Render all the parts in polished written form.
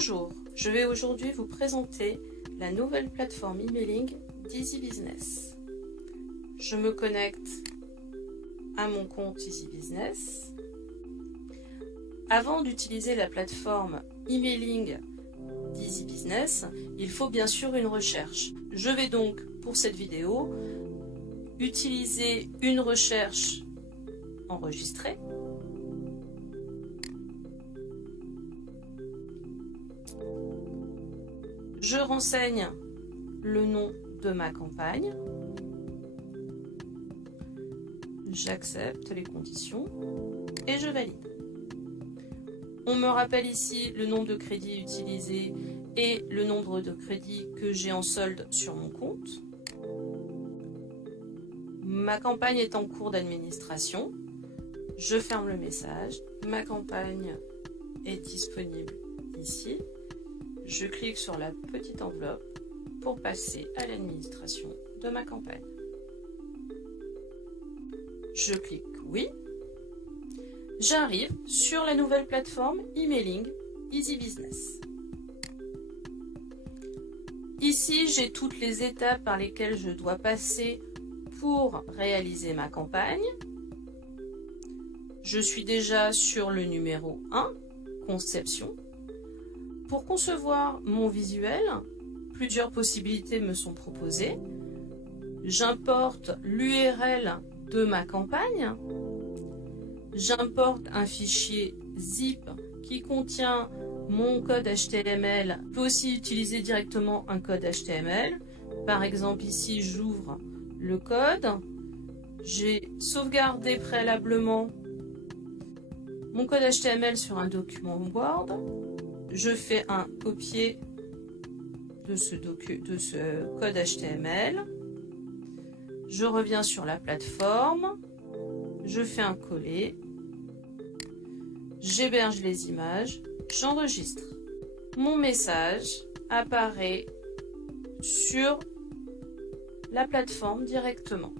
Bonjour, je vais aujourd'hui vous présenter la nouvelle plateforme emailing d'Easy Business. Je me connecte à mon compte Easy Business. Avant d'utiliser la plateforme emailing d'Easy Business, il faut bien sûr une recherche. Je vais donc, pour cette vidéo, utiliser une recherche enregistrée. Je renseigne le nom de ma campagne. J'accepte les conditions et je valide. On me rappelle ici le nombre de crédits utilisés et le nombre de crédits que j'ai en solde sur mon compte. Ma campagne est en cours d'administration. Je ferme le message. Ma campagne est disponible ici. Je clique sur la petite enveloppe pour passer à l'administration de ma campagne. Je clique oui. J'arrive sur la nouvelle plateforme emailing Easy Business. Ici, j'ai toutes les étapes par lesquelles je dois passer pour réaliser ma campagne. Je suis déjà sur le numéro 1, conception. Pour concevoir mon visuel, plusieurs possibilités me sont proposées. J'importe l'URL de ma campagne. J'importe un fichier zip qui contient mon code HTML. Je peux aussi utiliser directement un code HTML. Par exemple, ici, j'ouvre le code. J'ai sauvegardé préalablement mon code HTML sur un document Word. Je fais un copier de ce code HTML. Je reviens sur la plateforme. Je fais un coller. J'héberge les images. J'enregistre. Mon message apparaît sur la plateforme directement.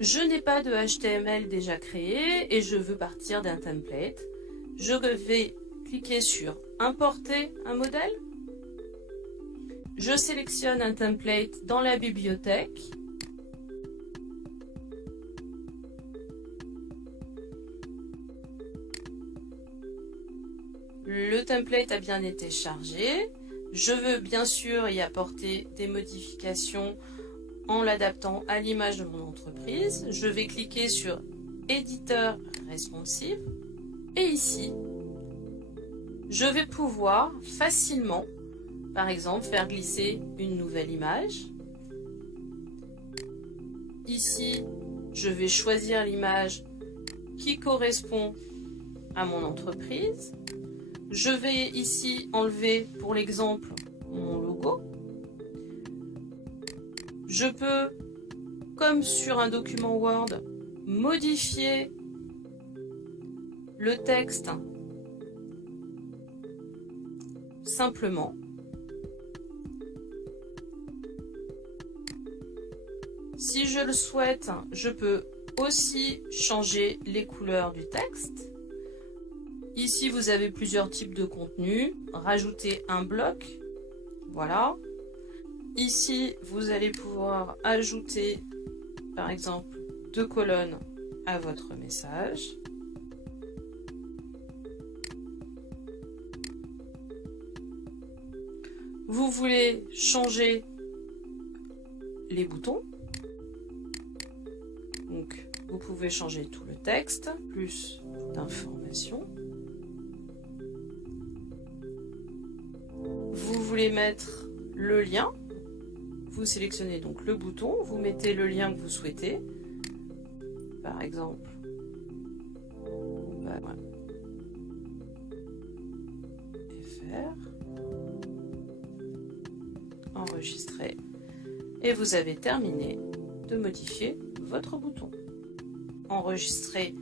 Je n'ai pas de HTML déjà créé et je veux partir d'un template. Je vais cliquer sur importer un modèle. Je sélectionne un template dans la bibliothèque. Le template a bien été chargé. Je veux bien sûr y apporter des modifications en l'adaptant à l'image de mon entreprise. Je vais cliquer sur éditeur responsive et ici, je vais pouvoir facilement, par exemple, faire glisser une nouvelle image. Ici, je vais choisir l'image qui correspond à mon entreprise. Je vais ici enlever, pour l'exemple, mon logo. Je peux, comme sur un document Word, modifier le texte simplement. Si je le souhaite, je peux aussi changer les couleurs du texte. Ici, vous avez plusieurs types de contenus. Rajouter un bloc. Voilà. Ici, vous allez pouvoir ajouter, par exemple, 2 colonnes à votre message. Vous voulez changer les boutons. Donc, vous pouvez changer tout le texte, plus d'informations. Vous voulez mettre le lien. Vous sélectionnez donc le bouton, vous mettez le lien que vous souhaitez. Par exemple, voilà. FR. Enregistrer. Et vous avez terminé de modifier votre bouton. Enregistrer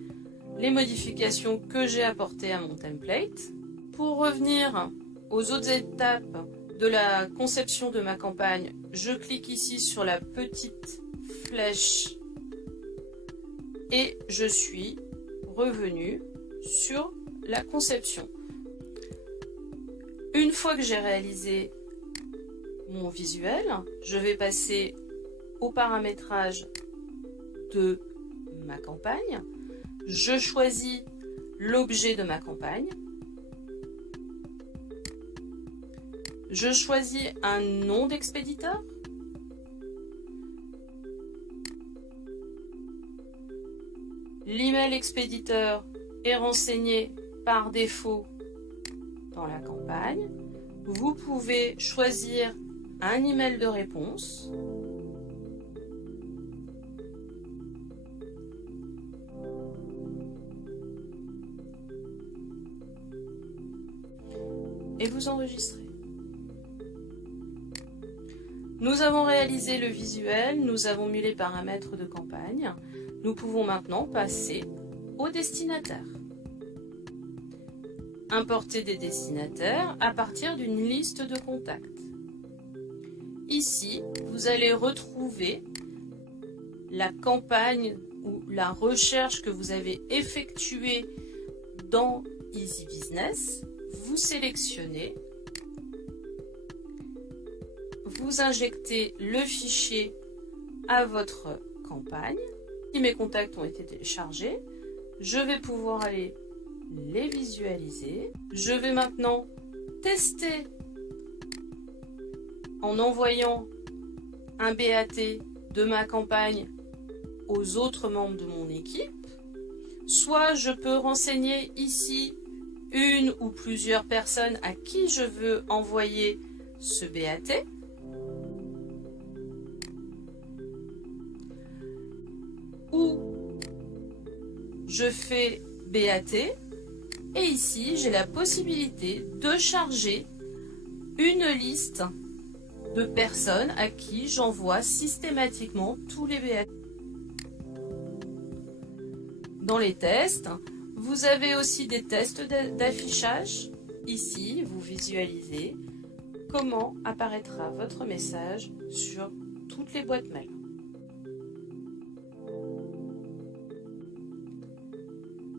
les modifications que j'ai apportées à mon template. Pour revenir aux autres étapes de la conception de ma campagne, je clique ici sur la petite flèche et je suis revenu sur la conception. Une fois que j'ai réalisé mon visuel, je vais passer au paramétrage de ma campagne. Je choisis l'objet de ma campagne. Je choisis un nom d'expéditeur. L'email expéditeur est renseigné par défaut dans la campagne. Vous pouvez choisir un email de réponse. Et vous enregistrez. Nous avons réalisé le visuel, nous avons mis les paramètres de campagne. Nous pouvons maintenant passer au destinataire. Importer des destinataires à partir d'une liste de contacts. Ici, vous allez retrouver la campagne ou la recherche que vous avez effectuée dans Easy Business. Vous sélectionnez, vous injectez le fichier à votre campagne. Si mes contacts ont été téléchargés, je vais pouvoir aller les visualiser. Je vais maintenant tester en envoyant un BAT de ma campagne aux autres membres de mon équipe. Soit je peux renseigner ici une ou plusieurs personnes à qui je veux envoyer ce BAT. Ou je fais BAT et ici j'ai la possibilité de charger une liste de personnes à qui j'envoie systématiquement tous les BAT. Dans les tests, vous avez aussi des tests d'affichage. Ici, vous visualisez comment apparaîtra votre message sur toutes les boîtes mail.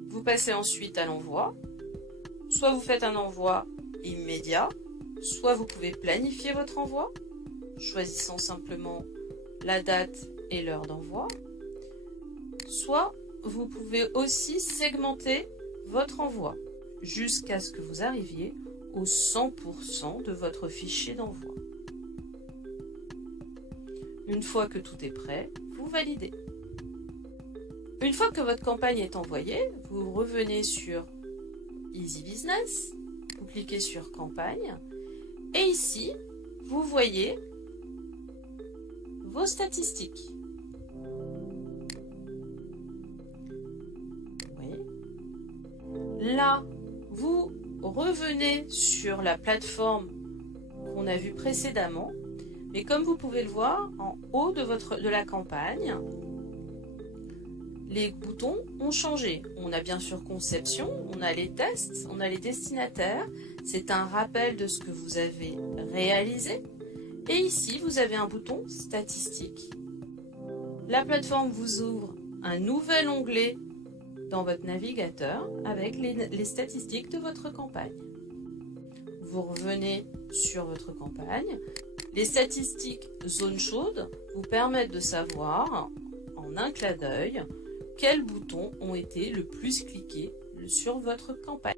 Vous passez ensuite à l'envoi. Soit vous faites un envoi immédiat, soit vous pouvez planifier votre envoi, choisissant simplement la date et l'heure d'envoi. Soit vous pouvez aussi segmenter votre envoi jusqu'à ce que vous arriviez au 100% de votre fichier d'envoi. Une fois que tout est prêt, vous validez. Une fois que votre campagne est envoyée, vous revenez sur Easy Business, vous cliquez sur Campagne et ici, vous voyez vos statistiques. Là, vous revenez sur la plateforme qu'on a vue précédemment, mais comme vous pouvez le voir, en haut de la campagne, les boutons ont changé. On a bien sûr conception, on a les tests, on a les destinataires. C'est un rappel de ce que vous avez réalisé. Et ici, vous avez un bouton statistiques. La plateforme vous ouvre un nouvel onglet dans votre navigateur avec les statistiques de votre campagne. Vous revenez sur votre campagne. Les statistiques zone chaude vous permettent de savoir en un clin d'œil quels boutons ont été le plus cliqués sur votre campagne.